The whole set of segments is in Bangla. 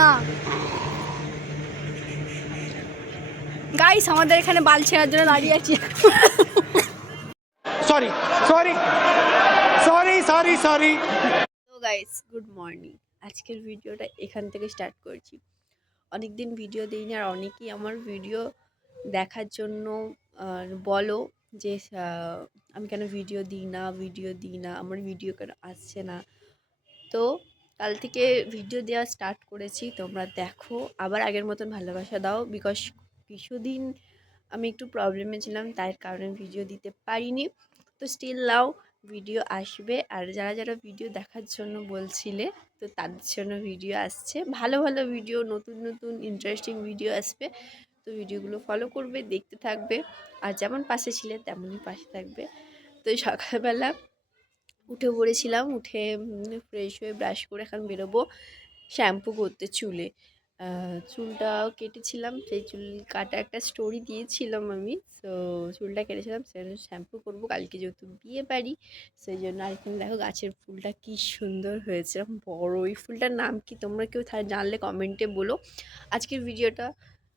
না গাইস আমাদের এখানে বাল ছেঁড়ার জন্য দাঁড়িয়ে আছি। Sorry sorry sorry sorry sorry. তো গাইস গুড মর্নিং। আজকের ভিডিওটা এখান থেকে স্টার্ট করছি। অনেকদিন ভিডিও দিইনি আর অনেকেই আমার ভিডিও দেখার জন্য বলো যে আমি কেন ভিডিও দিই না আমার ভিডিও কেন আসছে না। তো কাল থেকে ভিডিও দেওয়া স্টার্ট করেছি, তোমরা দেখো আবার আগের মতন ভালোবাসা দাও। বিকজ কিছুদিন আমি একটু প্রবলেমে ছিলাম, তার কারণে ভিডিও দিতে পারিনি। তো স্টিল নাও ভিডিও আসবে। আর যারা যারা ভিডিও দেখার জন্য বলছিলে, তো তাদের জন্য ভিডিও আসছে, ভালো ভালো ভিডিও, নতুন নতুন ইন্টারেস্টিং ভিডিও আসবে। তো ভিডিওগুলো ফলো করবে, দেখতে থাকবে, আর যেমন পাশে ছিলে তেমনই পাশে থাকবে। তো সকালবেলা উঠে পড়েছিলাম, উঠে ফ্রেশ হয়ে ব্রাশ করে এখন বেরোবো শ্যাম্পু করতে চুলে। চুলটা কেটেছিলাম, সেই চুল কাটা একটা স্টোরি দিয়েছিলাম আমি। তো চুলটা কেটেছিলাম, সেটা শ্যাম্পু করবো কালকে যেহেতু বিয়ে বাড়ি, সেই জন্য। আর এখানে দেখো গাছের ফুলটা কি সুন্দর হয়েছে, বড়। এই ফুলটার নাম কি তোমরা কেউ জানলে কমেন্টে বলো। আজকের ভিডিওটা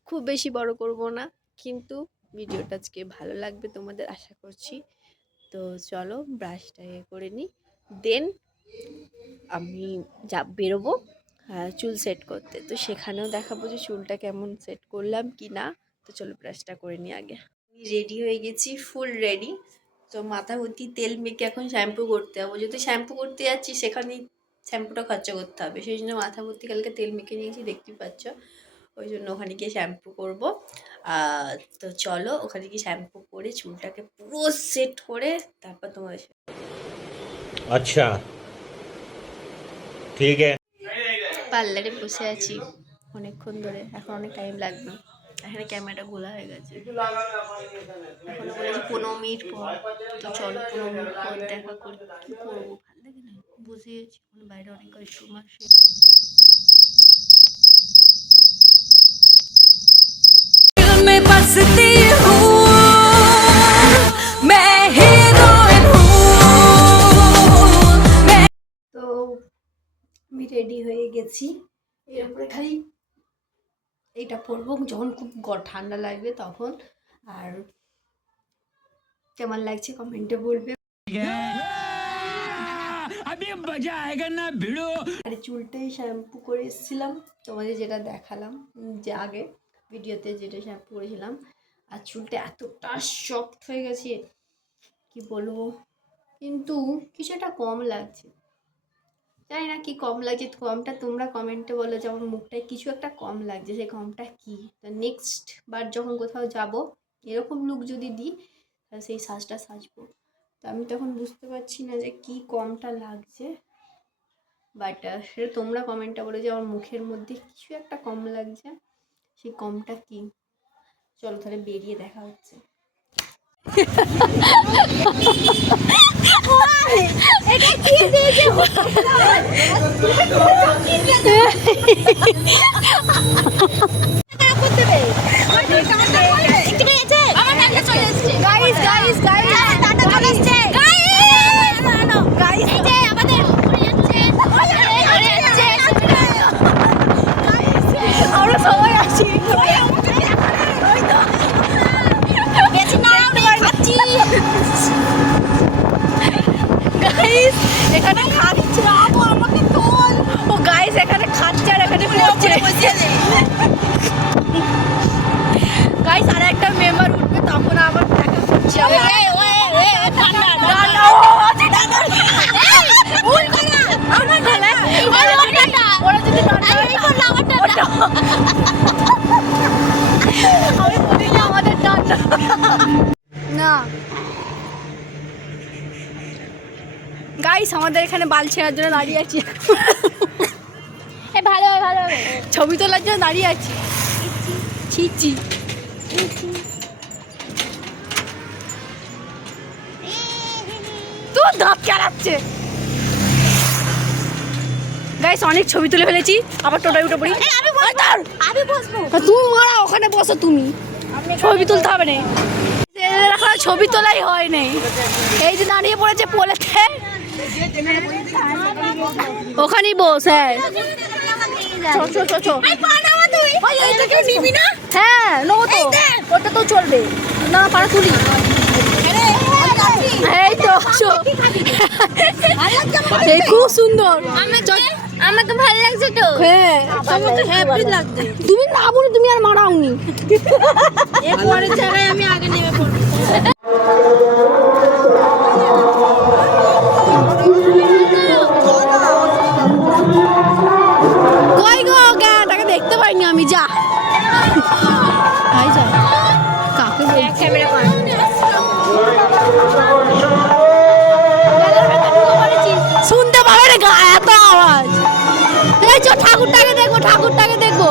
খুব বেশি বড় করব না, কিন্তু ভিডিওটা আজকে ভালো লাগবে তোমাদের আশা করছি। তো চলো ব্রাশটা করে নিই, দেন আমি বেরোবো চুল সেট করতে। তো সেখানেও দেখাবো যে চুলটা কেমন সেট করলাম কি না। তো চলো ব্রাশটা করে নিই আগে। আমি রেডি হয়ে গেছি, ফুল রেডি। তো মাথা ভর্তি তেল মেখে এখন শ্যাম্পু করতে যাবো। যেহেতু শ্যাম্পু করতে যাচ্ছি সেখানেই শ্যাম্পুটা খরচা করতে হবে, সেই জন্য মাথা ভর্তি কালকে তেল মেখে নিয়েছি, দেখতেই পাচ্ছ। ওই জন্য ওখানে গিয়ে শ্যাম্পু করবো। তো চলো ওখানে গিয়ে শ্যাম্পু করে চুলটাকে পুরো সেট করে তারপর তোমাদের আচ্ছা ঠিক আছে। পার্লারে বসে আছি অনেকক্ষণ ধরে, এখন অনেক টাইম লাগবে। এখানে ক্যামেরাটা খোলা হয়ে গেছে, এখন বলেছি 15 মিনিট পর। তো চলো 15 মিনিট পর দেখা করি। কী করবো, ভালো লাগে না, বসে আছি, বাইরে অনেক কাস্টমার। তো আমি রেডি হয়ে গেছি, এর উপরে খালি এইটা পরবো যখন খুব ঠান্ডা লাগবে তখন। আর কেমন লাগছে কমেন্টে বলবে। আর চুলটাই শ্যাম্পু করে এসেছিলাম, তোমাদের যেটা দেখালাম যে আগে ভিডিওতে যেটা শ্যাম্পু করেছিলাম। আর চুলটা এতটা সফট হয়ে গেছে কি বলবো, কিন্তু কিছুটা কম লাগছে, জানি না কি কম লাগছে। কমটা তোমরা কমেন্টে বলো যে আমার মুখটায় কিছু একটা কম লাগছে, সেই কমটা কি। তো নেক্সট বার যখন কোথাও যাব এরকম লুক যদি দিই তাহলে সেই সাজটা সাজবো। তো আমি তখন বুঝতে পারছি না যে কি কমটা লাগছে, বাট সেটা তোমরা কমেন্টটা বলো যে আমার মুখের মধ্যে কিছু একটা কম লাগছে, সেই কমটা কি। চলো তাহলে বেরিয়ে দেখা হচ্ছে। এটা কি দিয়েছে গাইস গাইস গাইস টাটা চলে আসছে গাইস, এই যে আমাদের ঘুরে যাচ্ছে আমরা সবাই আছি। গাইস এখানে খাচ্ছে, আমাকে তোল। ও গাইস এখানে খাচ্ছে আর এখানে পড়ছে। গাইস আর একটা মেম্বার উঠবে, তখন আবার দেখা হচ্ছে। না গাইস আমাদের এখানে বাল ছেঁড়ার জন্য দাঁড়িয়ে আছি, ভালো ভালো ছবি তোলার জন্য দাঁড়িয়ে আছি। ছিচি তো দাঁত কেলাচ্ছে। গাইস অনেক ছবি তুলে ফেলেছি, আবার টোটায় উঠে পড়ি। আমি বসবো, তুমি মারা ওখানে বসো, তুমি ছবি তুলতে হবে না, ছবি তোলাই হয় নাই। এই যে দাঁড়িয়ে পড়েছে পোলেতে, ওখানেই বস। হ্যাঁ হ্যাঁ নেবো তো, ওটা তো চলবে না, পাড়া তুলি। এই তো এই খুব সুন্দর, আমাকে ভালো লাগছে তো। হ্যাঁ তুমি না বলে তুমি আর মারাওনি। এরপরের জায়গায় আমি আগে নেমে পড়বো। কই গো গাটাকে দেখতে পাইনি আমি, যা ভাই যা, কাকে বলছি? ক্যামেরা কর। শুনতে পাবে রে গা, এত আওয়াজ। এই চো ঠাকুরটাকে দেখবো, ঠাকুরটাকে দেখবো।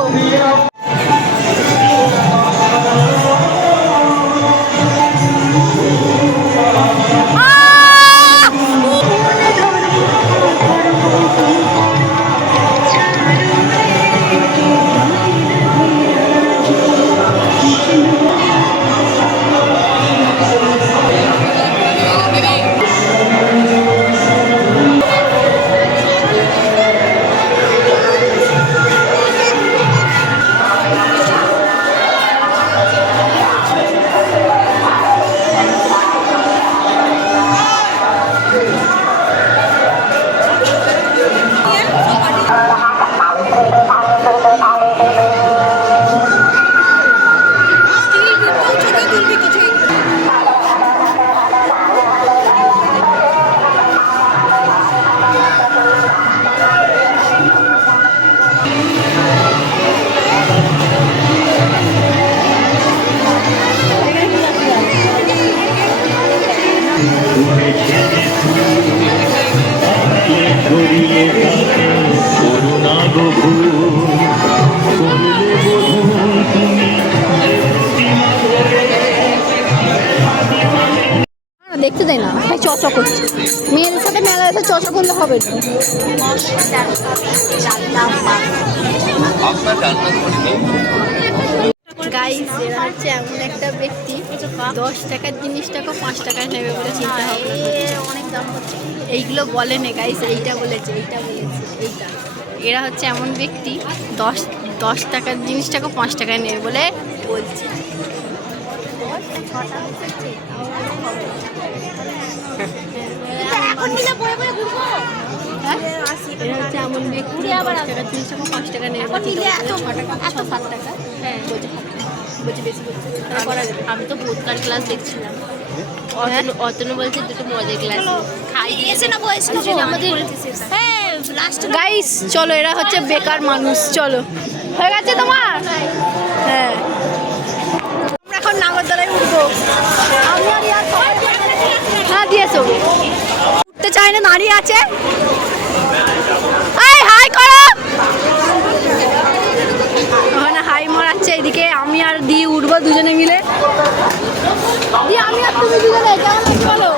দেখতে দেয় না, তাই চর্চা করছে। মেয়েদের সাথে মেলা এসে চর্চা করলে হবে না। গাইস, এরা হচ্ছে এমন একটা ব্যক্তি 10 টাকার জিনিসটাকে 5 টাকায় নেবে বলে চিন্তা ভাবনা করছে। অনেক দাম হচ্ছে এইগুলো বলে না গাইস, এইটা বলেছে, এইটা এরা হচ্ছে এমন ব্যক্তি 10 টাকার জিনিসটাকে 5 টাকায় নেবে বলে বলছে। এরা হচ্ছে এমন ব্যক্তি 10 টাকার জিনিসটাকে 5 টাকা নেবে বলে 6 টাকা 6-7 টাকা। হ্যাঁ বলছে বেশি বলছে, করা যাবে। আমি তো ভূতকার ক্লাস দেখছিলাম। অতনু বলছে দুটো মজার ক্লাস খাই দিয়েছে না বয়স আমাদের। হ্যাঁ লাস্ট গাইস চলো, এরা হচ্ছে বেকার মানুষ। চলো, হয়ে গেছে তোমার? হ্যাঁ, আমরা এখন নাগরদোলায় উঠবো। হ্যাঁ দিয়েছো, উঠতে চায় না, দাঁড়িয়ে আছে। এই হাই করো, ওখানে হাই মারাচ্ছে। এদিকে আমি আর দি উঠবো দুজনে মিলে। দি আমি আর তুমি দুজনে কেমন বলো?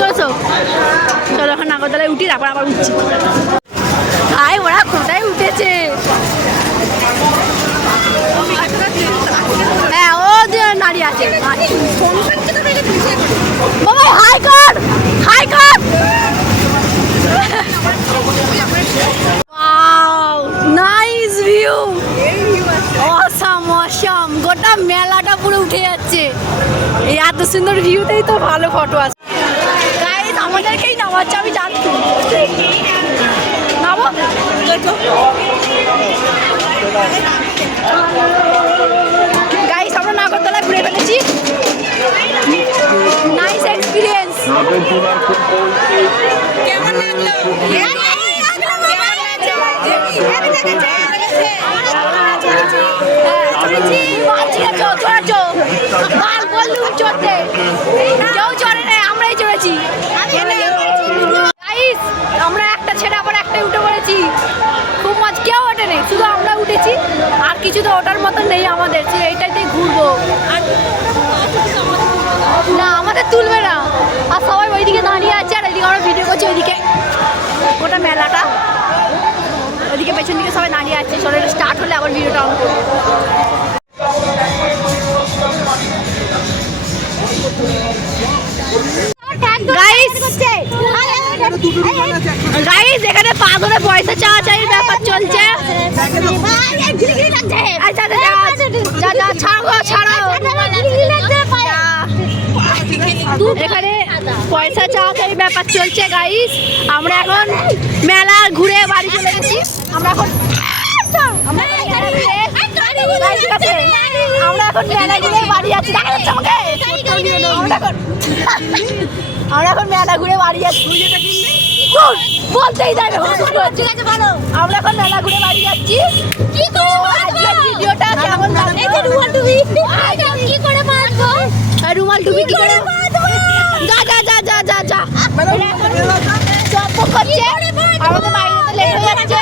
চলো চলো, এখন নাগরদোলায় উঠি, তারপর আবার উঠছি। হাই, ওরা কোথায় উঠেছে? হ্যাঁ ও দাঁড়িয়ে আছে। বাবা হাই কর, হাই কর। Nice view, awesome awesome. গোটা মেলাটা পুরো উঠে যাচ্ছে। এই এত সুন্দর ভিউতেই তো ভালো ফটো আছে। গাইস আমাদেরকেই নামাচ্ছে, আমি জানতো। নামো গাইস, আমরা নাগরদোলায় ঘুরে ফেলেছি। Nice experience. কেমন লাগলো? আমরাই চড়েছি। আমরা একটা ছেড়ে আবার একটাই উঠে পড়েছি। খুব মজা, কেউ ওঠে নেই, শুধু আমরা উঠেছি। আর কিছু তো ওঠার মতো নেই আমাদের, যে এইটাতেই ঘুরবো। না আমাদের তুলবে না। আর সবাই ওইদিকে দাঁড়িয়ে আছে, আর ওইদিকে আমরা ভিডিও করছি। ওইদিকে গোটা মেলাটা, ওইদিকে পেছন দিকে সবাই দাঁড়িয়ে আছে। চলো স্টার্ট হলে আবার ভিডিওটা অন করবো। গাইস গাইস এখানে পা ধরে পয়সা চাওয়া চাই ব্যাপার চলছে। আচ্ছা যা যা ছাড়ো ছাড়ো। এখানে পয়সা চাওয়া চাই ব্যাপার চলছে গাইস। আমরা এখন মেলা ঘুরে বাড়ি চলে গেছি। আমরা এখন আমরা এখন মেলা ঘুরে বাড়ি যাচ্ছি। দেখা যাচ্ছে আমাকে? আমরা এখন মেলা ঘুরে বাড়ি যাচ্ছি। বলতেই যাবে ঠিক আছে ভালো। আমরা এখন মেলা ঘুরে বাড়ি যাচ্ছি। কি তো আজকের ভিডিওটা কেমন লাগলো? রুমাল টুপি কি করে মারবো? রুমাল টুপি কি করে? যা যা যা যা যা যা। চপ করছে আমাদের বাইরে তো লেট হয়ে যাচ্ছে।